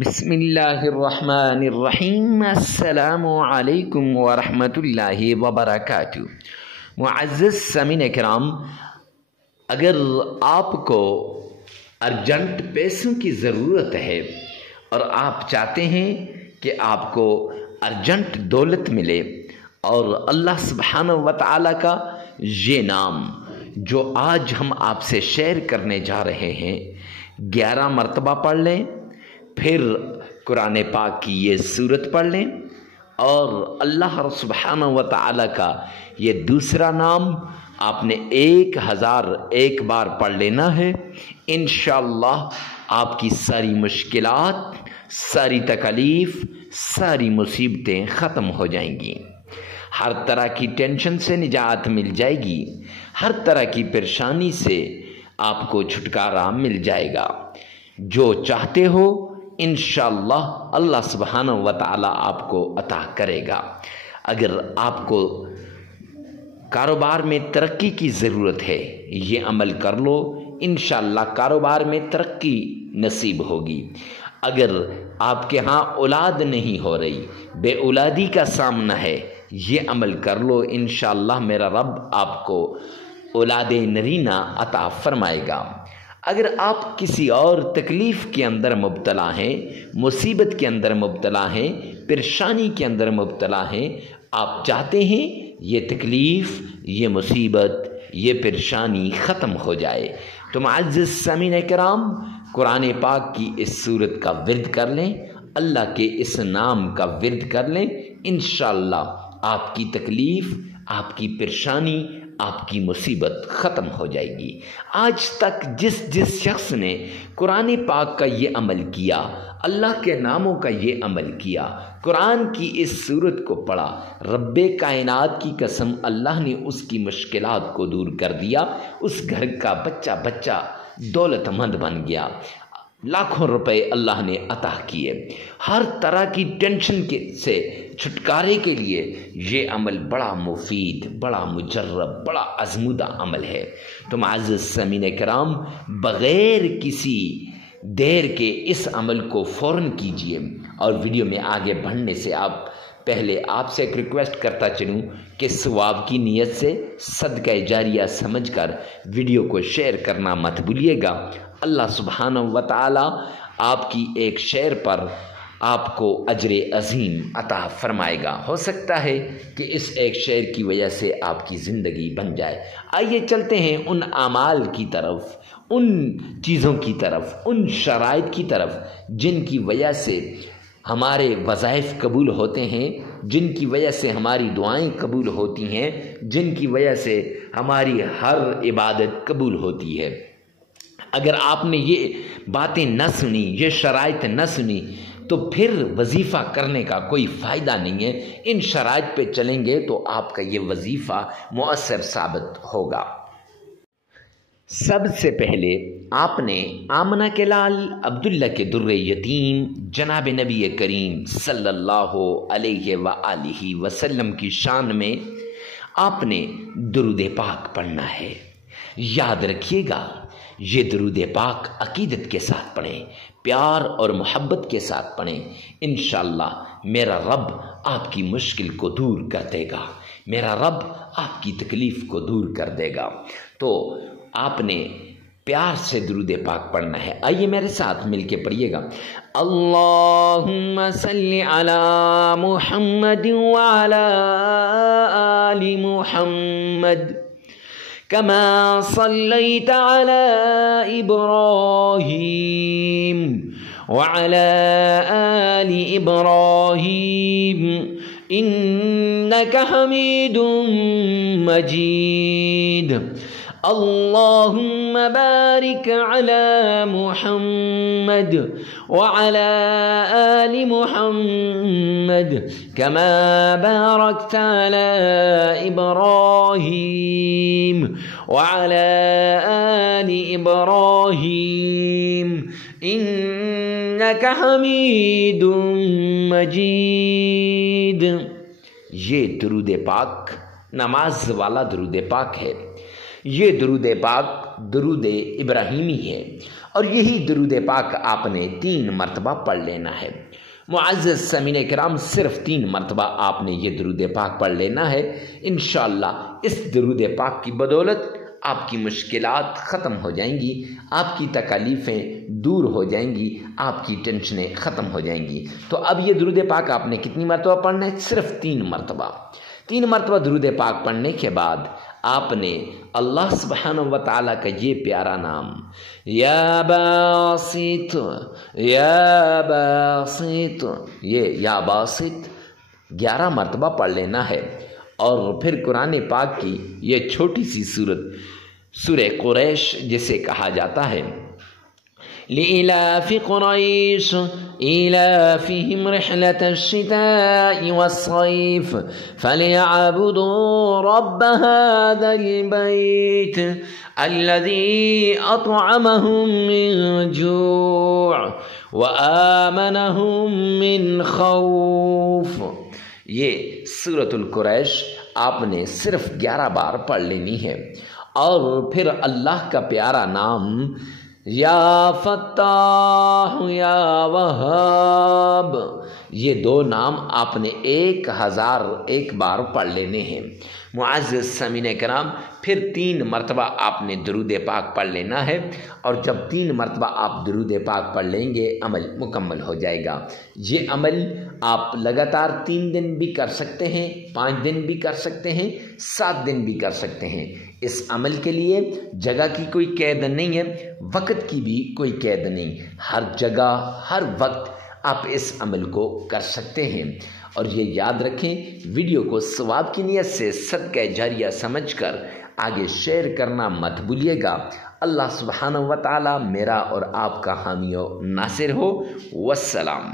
بسم اللہ الرحمن الرحیم۔ السلام علیکم ورحمۃ اللہ وبرکاتہ۔ معزز سامعین کرام، اگر آپ کو ارجنٹ پیسوں کی ضرورت ہے اور آپ چاہتے ہیں کہ آپ کو ارجنٹ دولت ملے، اور اللہ سبحانہ و تعالیٰ کا یہ نام جو آج ہم آپ سے شیئر کرنے جا رہے ہیں 11 مرتبہ پڑھ لیں، پھر قرآن پاک کی یہ سورت پڑھ لیں، اور اللہ سبحانہ و تعالیٰ کا یہ دوسرا نام آپ نے 1001 بار پڑھ لینا ہے، انشاءاللہ آپ کی ساری مشکلات، ساری تکالیف، ساری مصیبتیں ختم ہو جائیں گی، ہر طرح کی ٹینشن سے نجات مل جائے گی، ہر طرح کی پریشانی سے آپ کو چھٹکارا مل جائے گا۔ جو چاہتے ہو انشاءاللہ اللہ سبحانہ و تعالیٰ آپ کو عطا کرے گا۔ اگر آپ کو کاروبار میں ترقی کی ضرورت ہے، یہ عمل کر لو، انشاءاللہ کاروبار میں ترقی نصیب ہوگی۔ اگر آپ کے ہاں اولاد نہیں ہو رہی، بے اولادی کا سامنا ہے، یہ عمل کر لو، انشاءاللہ میرا رب آپ کو اولاد نرینہ عطا فرمائے گا۔ اگر آپ کسی اور تکلیف کے اندر مبتلا ہیں، مصیبت کے اندر مبتلا ہیں، پریشانی کے اندر مبتلا ہیں، آپ چاہتے ہیں یہ تکلیف، یہ مصیبت، یہ پریشانی ختم ہو جائے، تو معزز سامعین کرام، قرآن پاک کی اس سورت کا ورد کر لیں، اللہ کے اس نام کا ورد کر لیں، انشاءاللہ آپ کی تکلیف، آپ کی پریشانی، آپ کی مصیبت ختم ہو جائے گی۔ آج تک جس شخص نے قرآن پاک کا یہ عمل کیا، اللہ کے ناموں کا یہ عمل کیا، قرآن کی اس سورت کو پڑھا، رب کائنات کی قسم اللہ نے اس کی مشکلات کو دور کر دیا، اس گھر کا بچہ دولت مند بن گیا، لاکھوں روپے اللہ نے عطا کیے۔ ہر طرح کی ٹینشن سے چھٹکارے کے لیے یہ عمل بڑا مفید، بڑا مجرب، بڑا آزمودہ عمل ہے۔ تو معزز سامعین کرام، بغیر کسی دیر کے اس عمل کو فوراً کیجیے، اور ویڈیو میں آگے بڑھنے سے پہلے آپ سے ایک ریکویسٹ کرتا چلوں کہ ثواب کی نیت سے صدقہ جاریہ سمجھ کر ویڈیو کو شیئر کرنا مت بھولیے گا۔ اللہ سبحانہ و تعالی آپ کی ایک شیئر پر آپ کو اجر عظیم عطا فرمائے گا۔ ہو سکتا ہے کہ اس ایک شیئر کی وجہ سے آپ کی زندگی بن جائے۔ آئیے چلتے ہیں ان اعمال کی طرف، ان چیزوں کی طرف، ان شرائط کی طرف جن کی وجہ سے ہمارے وظائف قبول ہوتے ہیں، جن کی وجہ سے ہماری دعائیں قبول ہوتی ہیں، جن کی وجہ سے ہماری ہر عبادت قبول ہوتی ہے۔ اگر آپ نے یہ باتیں نہ سنی، یہ شرائط نہ سنی، تو پھر وظیفہ کرنے کا کوئی فائدہ نہیں ہے۔ ان شرائط پہ چلیں گے تو آپ کا یہ وظیفہ مؤثر ثابت ہوگا۔ سب سے پہلے آپ نے آمنہ کے لال عبداللہ کے در یتیم جناب نبی کریم صلی اللہ علیہ وآلہ وسلم کی شان میں آپ نے درود پاک پڑھنا ہے۔ یاد رکھیے گا، یہ درود پاک عقیدت کے ساتھ پڑھیں، پیار اور محبت کے ساتھ پڑھیں، انشاءاللہ میرا رب آپ کی مشکل کو دور کر دے گا، میرا رب آپ کی تکلیف کو دور کر دے گا۔ تو آپ نے پیار سے درود پاک پڑھنا ہے۔ آئیے میرے ساتھ مل کے پڑھیے گا، اللہم صلی علی محمد وعلی آل محمد كما صليت على إبراهيم وعلى آل إبراهيم إنك حميد مجيد اللهم بارك على محمد وعلى آل محمد كما باركت على إبراهيم وعلى آل إبراهيم إنك حميد مجيد۔ یہ درود پاک نماز والا درود پاک ہے۔ یہ درود پاک درود ابراہیمی ہے، اور یہی درود پاک آپ نے 3 مرتبہ پڑھ لینا ہے۔ معزز سامعین کرام، صرف 3 مرتبہ آپ نے یہ درود پاک پڑھ لینا ہے۔ انشاءاللہ اس درود پاک کی بدولت آپ کی مشکلات ختم ہو جائیں گی، آپ کی تکالیفیں دور ہو جائیں گی، آپ کی ٹینشنیں ختم ہو جائیں گی۔ تو اب یہ درود پاک آپ نے کتنی مرتبہ پڑھنا ہے؟ صرف 3 مرتبہ۔ 3 مرتبہ درود پاک پڑھنے کے بعد آپ نے اللہ سبحانہ و تعالیٰ کا یہ پیارا نام یا باسط، یا باسط، یہ یا باسط 11 مرتبہ پڑھ لینا ہے۔ اور پھر قرآن پاک کی یہ چھوٹی سی سورت سورہ قریش جسے کہا جاتا ہے، لِإِلَافِ قُرَيْشٍ إِيلَافِهِمْ رِحْلَةَ الشِّتَاءِ وَالصَّيْفِ فَلْيَعْبُدُوا رَبَّ هَذَا الْبَيْتِ الَّذِي أَطْعَمَهُم مِّن جُوعٍ وَآمَنَهُم مِّن خَوْفٍ۔ یہ سورۃ القریش آپ نے صرف 11 بار پڑھ لینی ہے۔ اور پھر اللہ کا پیارا نام یا فتاح، یا وہاب، یہ 2 نام آپ نے 1001 بار پڑھ لینے ہیں۔ معزز سامعین کرام، پھر 3 مرتبہ آپ نے درود پاک پڑھ لینا ہے، اور جب 3 مرتبہ آپ درود پاک پڑھ لیں گے عمل مکمل ہو جائے گا۔ یہ عمل آپ لگاتار 3 دن بھی کر سکتے ہیں، 5 دن بھی کر سکتے ہیں، 7 دن بھی کر سکتے ہیں۔ اس عمل کے لیے جگہ کی کوئی قید نہیں ہے، وقت کی بھی کوئی قید نہیں، ہر جگہ ہر وقت آپ اس عمل کو کر سکتے ہیں۔ اور یہ یاد رکھیں، ویڈیو کو ثواب کی نیت سے صدقہ جاریہ سمجھ کر آگے شیئر کرنا مت بھولیے گا۔ اللہ سبحانہ و تعالی میرا اور آپ کا حامی و ناصر ہو۔ والسلام۔